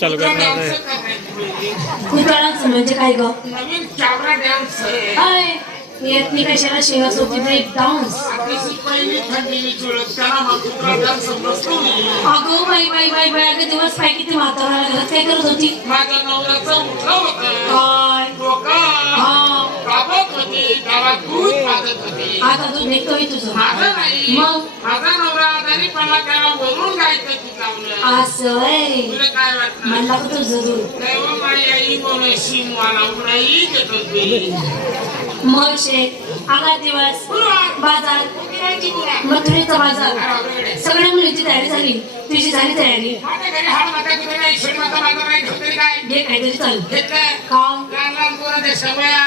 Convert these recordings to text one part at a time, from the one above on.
चालू करणार आहे. म्हणजे काय ग? नवीन डान्स येत मी कशाला शिवत होती ब्रेक डान्स. अगो बाई बाई बाई बाई अगं दिवस पाय किती वातावरण घरात काय करत होती? माझ्या नवऱ्याचं उठलं होतं. काय डोकं हा. कापत होती. त्याला दूध पाजत होती. आता दूध निघतोय तुझं. माझं नाही. मग? माझा नवरा आजारी पडला त्याला वरून लावलं असं तुला काय वाटलं? म्हणला का तुझं दूध आई शिमवाला मग शेत आला दिवस. बाजार. मथुरेचा बाजार. सगळ्या मुलींची तयारी झाली. तुझी झाली तयारी. माझ्या घरी हाड माता कुठे नाही? शेण माता माझा नाही. घेऊन तरी काय? घे काहीतरी चाल. घेतलं? काम. लहान लहान पोरं ते सवया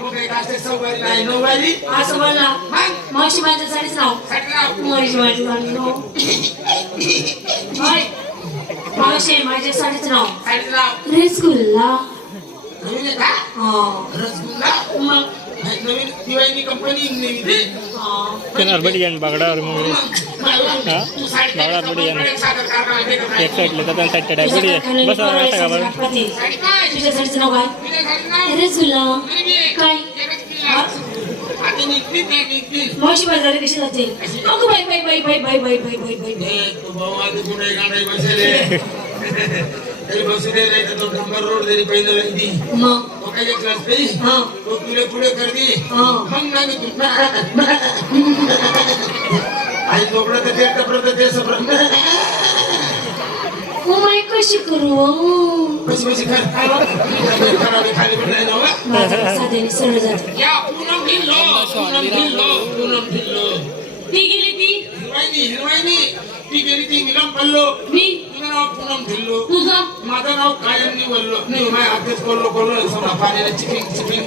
तिथे कोंबडे, कोंबडे. होय कोंबडे असते सव्वारी नाही, नऊवारी. असं बोलला मग? मावशी माझ्या साडीच नाव साडी लाव. मावशी माझी साडी नाव होय मावशी माझ्या साडीच नाव साडी लाव. रसगुल्ला नवीन आहे का? हा रसगुल्ला. मग नवीन दिवाळी कंपनी नवीन. हा आणि बागडावर हा? तू साडी बागडा बुडी आहे ना. कंपनी सादर करणार आहे का? एक साईडला तर साईड टाईप बडी आहे बस असं का बरं? आहे. मावशी बाजारी कशी जाते? अगं बाई बाई बाई बाई बाई बाई बाई बाई बाई बाई. तरी बसू दे नाही तो. डंबर रोड पहिलं लागली क्लास हा. तो तुले पुढे कर दी हा. मग नाही तू आई झोपडं तर ते टपडं तर ते सपडं ओ माय कशी करू कशी कशी कर खाली पण नाही ना हो? माझ्या साध्याने सरळ जाते या पूनम ढिल्लो पूनम ढिल्लो पूनम ढिल्लो. ती गेली ती? हिरवाईनी हिरवाईनी. ती गेली ती निलम पल्लो. मी? तुझं नाव पूनम ढिल्लो. तुझं? माझं नाव कायमनी वल्लो. नाही माझ्या हातेच बोललो बोललो. समजा पाण्याला चिपिंग चिपिंग.